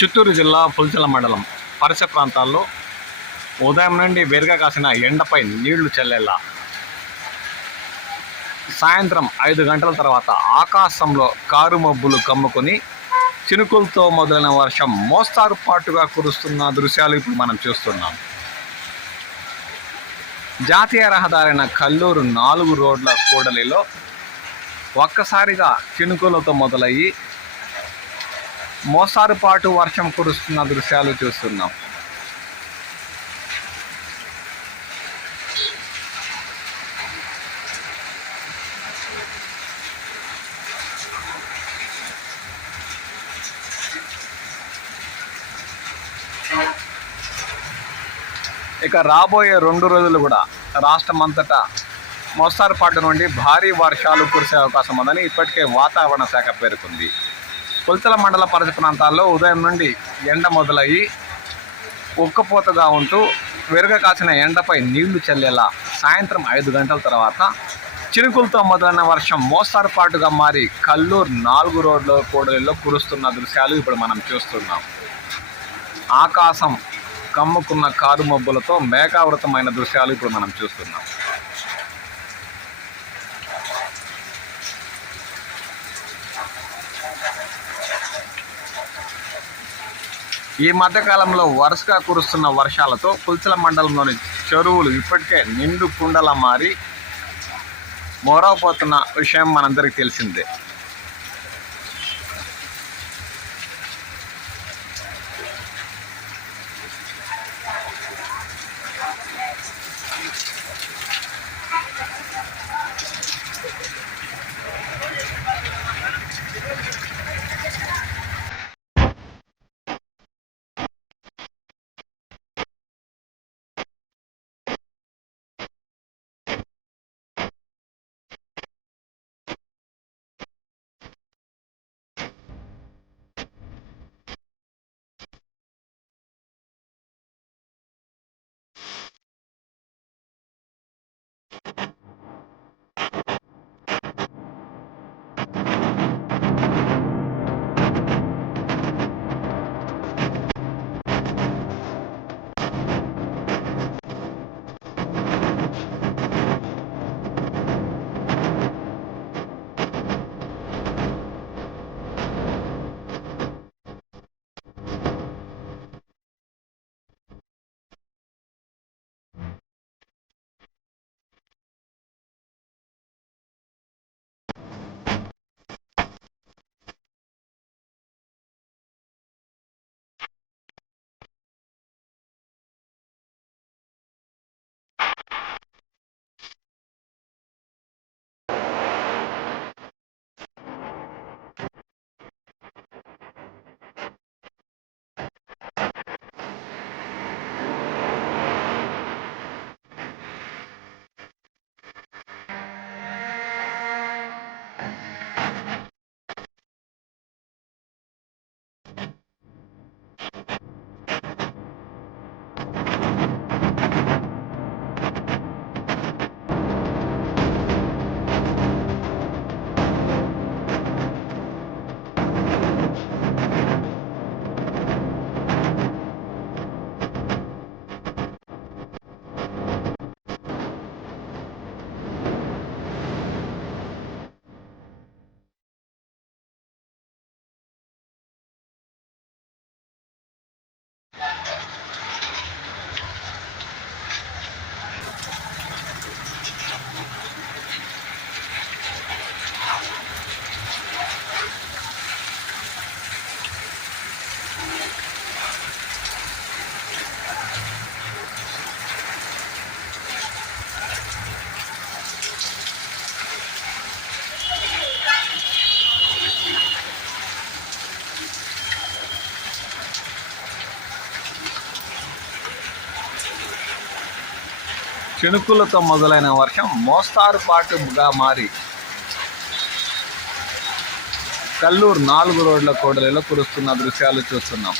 చిత్తూరు జిల్లా పుల్చల మండలం పరిసర ప్రాంతాల్లో ఉదయం నుండి వేరుగా కాసిన ఎండపై నీళ్లు చల్లేలా సాయంత్రం 5 గంటల తర్వాత ఆకాశంలో కారు మబ్బులు కమ్ముకొని చినుకులతో మొదలైన వర్షం మోస్తారు పాటుగా కురుస్తున్న దృశ్యాలు ఇప్పుడు మనం చూస్తున్నాం. జాతీయ రహదారైన కల్లూరు 4 రోడ్ల కూడలిలో ఒక్కసారిగా చినుకులతో మొదలయ్యి మోస్తారుపాటు వర్షం కురుస్తున్న దృశ్యాలు చూస్తున్నాం. ఇక రాబోయే 2 రోజులు కూడా రాష్ట్రం అంతటా మోస్తారుపాటు నుండి భారీ వర్షాలు కురిసే అవకాశం ఉందని ఇప్పటికే వాతావరణ శాఖ పేర్కొంది. పుల్చల మండల పరిసర ప్రాంతాల్లో ఉదయం నుండి ఎండ మొదలయ్యి ఉక్కపోతగా ఉంటూ వెరుగ కాసిన ఎండపై నీళ్లు చల్లేలా సాయంత్రం 5 గంటల తర్వాత చినుకులతో మొదలైన వర్షం మోస్తారుపాటుగా మారి కల్లూరు 4 రోడ్ల కూడలిలో కురుస్తున్న దృశ్యాలు ఇప్పుడు మనం చూస్తున్నాం. ఆకాశం కమ్ముకున్న కారు మబ్బులతో మేఘావృతమైన దృశ్యాలు ఇప్పుడు మనం చూస్తున్నాం. ఈ మధ్యకాలంలో వరుసగా కురుస్తున్న వర్షాలతో పుల్చల మండలంలోని చెరువులు ఇప్పటికే నిండు కుండలా మారి మోరవపోతున్న విషయం మనందరికీ తెలిసిందే. చినుకులతో మొదలైన వర్షం మోస్తారుపాటుగా మారి కల్లూరు 4 రోడ్ల కూడలిలో కురుస్తున్న దృశ్యాలు చూస్తున్నాం.